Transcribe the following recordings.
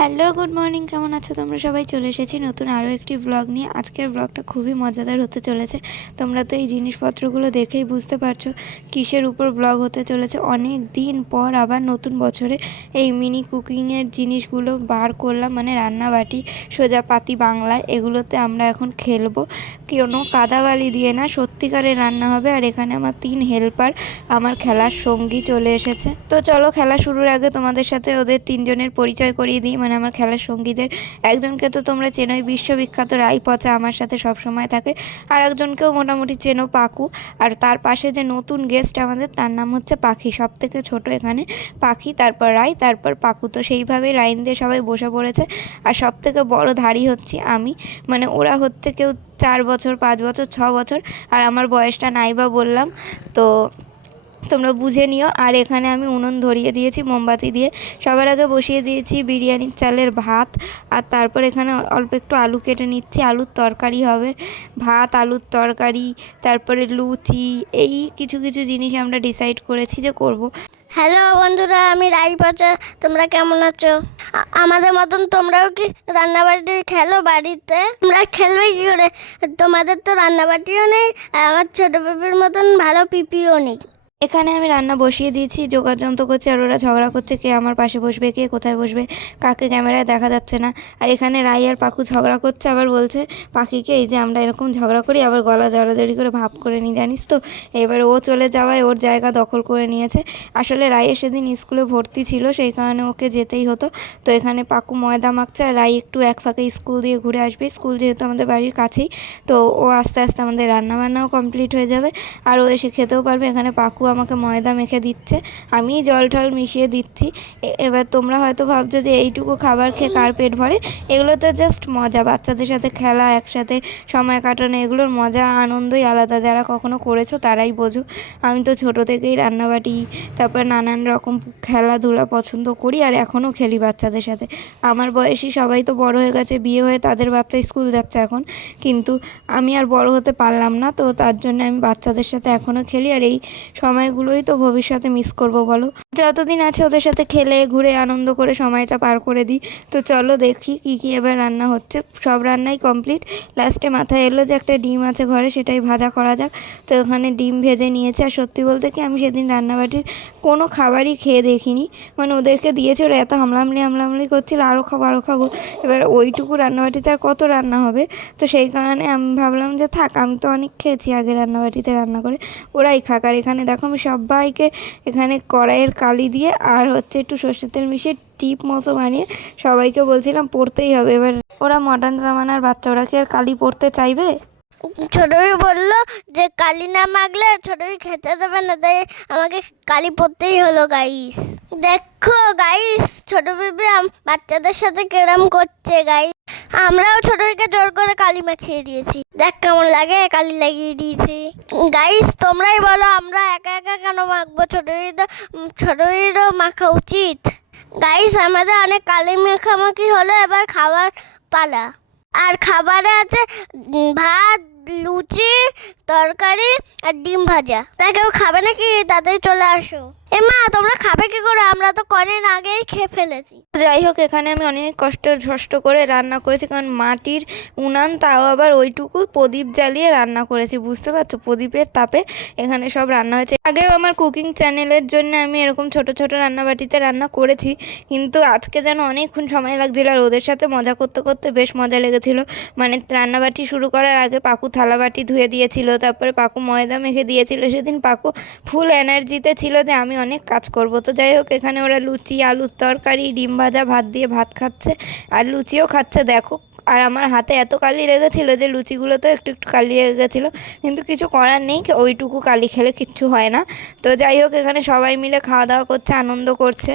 Hello, good morning. কেমন আছো তোমরা? সবাই চলে এসেছি নতুন আরও একটি ব্লগ নিয়ে। আজকের ব্লগটা খুবই মজাদার হতে চলেছে। তোমরা তো এই জিনিসপত্রগুলো দেখেই বুঝতে পারছ কিসের উপর ব্লগ হতে চলেছে। অনেক দিন পর আবার নতুন বছরে এই মিনি কুকিংয়ের জিনিসগুলো বার করলাম মানে রান্নাবাটি, সোজা পাতি বাংলায় এগুলোতে আমরা এখন খেলব। কোনো কাদাবালি দিয়ে না, সত্যিকারের রান্না হবে। আর এখানে আমার তিন হেল্পার আমার খেলার সঙ্গী চলে এসেছে। তো চলো, খেলা শুরুর আগে তোমাদের সাথে ওদের তিনজনের পরিচয় করিয়ে দিই। মানে আমার খেলার সঙ্গীদের, একজনকে তো তোমরা চেনোই, বিশ্ববিখ্যাত রাই পচা আমার সাথে সব সময় থাকে, আর একজনকেও মোটামুটি চেনো পাকু, আর তার পাশে যে নতুন গেস্ট আমাদের, তার নাম হচ্ছে পাখি সব থেকে ছোটো এখানে পাখি, তারপর রাই, তারপর পাকু, তো সেইভাবেই লাইন দিয়ে সবাই বসে পড়েছে, আর সব থেকে বড় ধাড়ি হচ্ছি আমি মানে ওরা হচ্ছে কেউ চার বছর, পাঁচ বছর, ছ বছর, আর আমার বয়সটা নাই বা বললাম, তো তোমরা বুঝে নিও। আর এখানে আমি উনুন ধরিয়ে দিয়েছি, মোমবাতি দিয়ে। সবার আগে বসিয়ে দিয়েছি বিরিয়ানির চালের ভাত। আর তারপর এখানে অল্প একটু আলু কেটে নিচ্ছি। আলুর তরকারি হবে। ভাত, আলুর তরকারি, তারপরে লুচি, এই কিছু কিছু জিনিস আমরা ডিসাইড করেছি যে করব। হ্যালো বন্ধুরা, আমি রাই পচা তোমরা কেমন আছো? আমাদের মতন তোমরাও কি রান্নাবাটি খেলো বাড়িতে? তোমরা খেলবে কি করে? তোমাদের তো রান্নাবাটিও নেই আমার ছোটো বেবির মতন ভালো পিপিও নেই। এখানে আমি রান্না বসিয়ে দিয়েছি, যোগাযন্ত্র করছে, আর ওরা ঝগড়া করছে, কে আমার পাশে বসবে, কে কোথায় বসবে, কাকে ক্যামেরায় দেখা যাচ্ছে না। আর এখানে রাই আর পাকু ঝগড়া করছে, আবার বলছে পাখিকে এই যে আমরা এরকম ঝগড়া করি, আবার গলা জড়াজড়ি করে ভাব করে নিই জানিস তো? এবার ও চলে যাওয়ায় ওর জায়গা দখল করে নিয়েছে। আসলে রাইয়ের সেদিন স্কুলে ভর্তি ছিল, সেই কারণে ওকে যেতেই হতো। তো এখানে পাকু ময়দা মাখছে, আর রাই একটু এক ফাঁকে স্কুল দিয়ে ঘুরে আসবে। স্কুল যেহেতু আমাদের বাড়ির কাছেই, তো ও আস্তে আস্তে আমাদের রান্নাবান্নাও কমপ্লিট হয়ে যাবে, আর ও এসে খেতেও পারবে। এখানে পাকু আমাকে ময়দা মেখে দিচ্ছে, আমি জল টল মিশিয়ে দিচ্ছি। এবার তোমরা হয়তো ভাবছ যে এইটুকু খাবার খেয়ে কার পেট ভরে? এগুলো তো জাস্ট মজা, বাচ্চাদের সাথে খেলা, একসাথে সময় কাটানো, এগুলোর মজা, আনন্দই আলাদা। যারা কখনো করেছ তারাই বোঝো। আমি তো ছোটো থেকেই রান্নাবাটি, তারপর নানান রকম খেলাধুলা পছন্দ করি আর এখনও খেলি বাচ্চাদের সাথে। আমার বয়সী সবাই তো বড় হয়ে গেছে, বিয়ে হয়ে তাদের বাচ্চা স্কুল যাচ্ছে এখন। কিন্তু আমি আর বড় হতে পারলাম না, তো তার জন্য আমি বাচ্চাদের সাথে এখনও খেলি আর এই সময়গুলোই তো ভবিষ্যতে মিস করব, বলো? যতদিন আছে ওদের সাথে খেলে, ঘুরে, আনন্দ করে সময়টা পার করে দিই। তো চলো দেখি কি কি এবার রান্না হচ্ছে। সব রান্নাই কমপ্লিট লাস্টে মাথায় এলো যে একটা ডিম আছে ঘরে, সেটাই ভাজা করা যাক। তো ওখানে ডিম ভেজে নিয়েছে। আর সত্যি বলতে কি, আমি সেদিন রান্নাবাটির কোনো খাবারই খেয়ে দেখিনি। মানে ওদেরকে দিয়েছে, ওরা এত হামলামলি হামলামলি করছিল আরও খাব আরও খাব। এবার ওইটুকু রান্নাবাটিতে আর কত রান্না হবে? তো সেই কারণে আমি ভাবলাম যে থাক, আমি তো অনেক খেয়েছি আগে রান্নাবাটিতে রান্না করে। ওরাই খাক। আর এখানে দেখো আমি সবাইকে এখানে কড়াইয়ের কালি দিয়ে আর হচ্ছে একটু সর্ষের তেল মিশিয়ে টিপ মতো বানিয়ে সবাইকে বলছিলাম পড়তেই হবে। এবার ওরা মডার্ন জামানার বাচ্চা ওরা কি আর কালি পড়তে চাইবে? ছোটবি বলল যে কালি না মাগলে ছোটবি খেতে দেবে না, তাই আমাকে কালি পড়তেই হলো গাইস দেখো গাইস ছোট বেবি বাচ্চাদের সাথে কেরম করছে গাইস আমরাও ছোটবিকে জোর করে কালি মাখিয়ে দিয়েছি। দেখ কেমন লাগে, কালি লাগিয়ে দিয়েছি। গাইস তোমরাই বলো, আমরা একা একা কেন মাখবো? তো ছোটবিরও মাখা উচিত। গাইস আমাদের অনেক কালি মাখামাখি হলো, এবার খাবার পালা। আর খাবারে আছে ভাত, লুচি, তরকারি আর ডিম ভাজা। না কেউ খাবে নাকি? তাড়াতাড়ি চলে আসো। এ মা, তোমরা খাবে কি করে? আমরা তো কদিন আগেই খেয়ে ফেলেছি। যাই হোক, এখানে আমি অনেক কষ্ট, ঝষ্ট করে রান্না করেছি, কারণ মাটির উনান, তাও আবার ওইটুকু প্রদীপ জ্বালিয়ে রান্না করেছি, বুঝতে পারছ? প্রদীপের তাপে এখানে সব রান্না হয়েছে। আগেও আমার কুকিং চ্যানেলের জন্য আমি এরকম ছোট ছোট রান্নাবাটিতে রান্না করেছি, কিন্তু আজকে যেন অনেকক্ষণ সময় লাগছিল, আর ওদের সাথে মজা করতে করতে বেশ মজা লেগেছিল। মানে রান্নাবাটি শুরু করার আগে পাকু থালাবাটি ধুয়ে দিয়েছিল, তারপরে পাকু ময়দা মেখে দিয়েছিল। সেদিন পাকু ফুল এনার্জিতে ছিল যে আমি অনেক কাজ করব। তো যাই হোক, এখানে ওরা লুচি, আলুর তরকারি, ডিম ভাজা, ভাত দিয়ে ভাত খাচ্ছে। আর লুচিও খাচ্ছে, দেখো। আর আমার হাতে এত কালি লেগেছিলো যে লুচিগুলো তো একটু একটু কালি লেগে গেছিল কিন্তু কিছু করার নেই, ওইটুকু কালি খেলে কিচ্ছু হয় না। তো যাই হোক, এখানে সবাই মিলে খাওয়া দাওয়া করছে, আনন্দ করছে।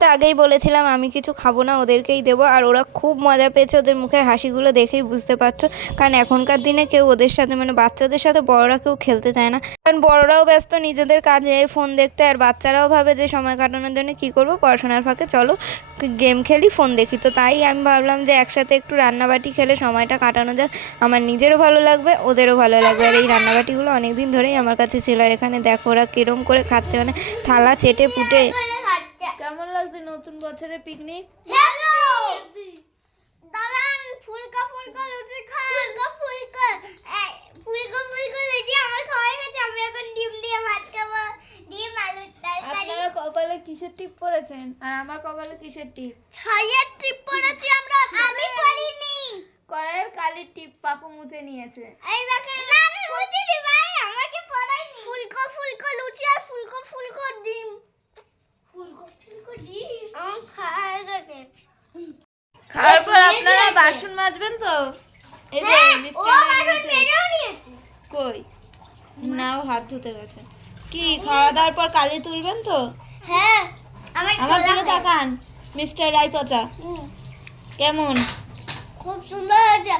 তো আগেই বলেছিলাম, আমি কিছু খাব না, ওদেরকেই দেবো। আর ওরা খুব মজা পেয়েছে ওদের মুখের হাসিগুলো দেখেই বুঝতে পারছ। কারণ এখনকার দিনে কেউ ওদের সাথে মানে বাচ্চাদের সাথে বড়রা কেউ খেলতে চায় না। কারণ বড়রাও ব্যস্ত, নিজেদের কাজে ফোন দেখতে, আর বাচ্চারাও ভাবে যে সময় কাটানোর জন্য কী করব, পড়াশোনার ফাঁকে চলো, গেম খেলি, ফোন দেখি। তো তাই আমি ভাবলাম যে একসাথে একটু রান্নাবাটি খেলে সময়টা কাটানো যাক। আমার নিজেরও ভালো লাগবে, ওদেরও ভালো লাগবে। আর এই রান্নাবাটিগুলো অনেক দিন ধরেই আমার কাছে ছিল। আর এখানে দেখো ওরা কিরম করে খাচ্ছে মানে থালা চেটে পুটে আজকে নতুন বছরের পিকনিক হ্যালো দাদা আমি ফুলকা ফুলকা লুটি খাই ফুলকা ফুলকা। ফুলকা ফুলকা লুটি আমার খাওয়া হয়ে গেছে আমি এখন ডিম দিয়ে ভাত খাব। ডিম আলু তরকারি। আপনারা কপালে কিসের টিপ পরেছেন আর আমার কপালে কিসের টিপ? ছাইয়ের টিপ পরেছি আমরা আমি পরিনি কড়াইয়ের কালির টিপ পাপু মুছে নিয়েছে। এই দেখেন না খাওয়ার পর আপনারা বাসন মাজবেন তো? এই যে হ্যাঁ, কই? নাও হাত ধুতে গেছে কি খাওয়া দাওয়ার পর কালি তুলবেন তো? হ্যাঁ আমার দিকে তাকান মিস্টার রায় পচা হুম, কেমন? খুব সুন্দর হয়েছে।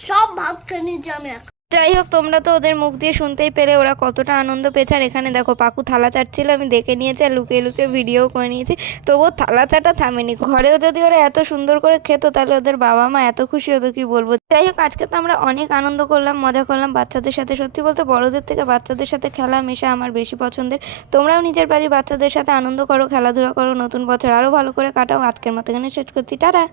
সব ভাত খেয়ে নিয়েছি আমি। যাই হোক, তোমরা তো ওদের মুখ দিয়ে শুনতেই পেলে, ওরা কতটা আনন্দ পেয়েছে। আর এখানে দেখো, পাকু থালা চাটছিল, আমি দেখে নিয়েছি আর লুকিয়ে লুকিয়ে ভিডিও করে নিয়েছি। তবুও থালা চাটা থামেনি। ঘরেও যদি ওরা এত সুন্দর করে খেত, তাহলে ওদের বাবা মা এত খুশি হতো, কি বলব? যাই হোক, আজকে তো আমরা অনেক আনন্দ করলাম, মজা করলাম বাচ্চাদের সাথে। সত্যি বলতে বড়দের থেকে বাচ্চাদের সাথে খেলা মেশা আমার বেশি পছন্দের। তোমরাও নিজের বাড়ির বাচ্চাদের সাথে আনন্দ করো, খেলাধুলা করো, নতুন বছর আরও ভালো করে কাটাও। আজকের মতো এখানে শেষ করছি। টাটা!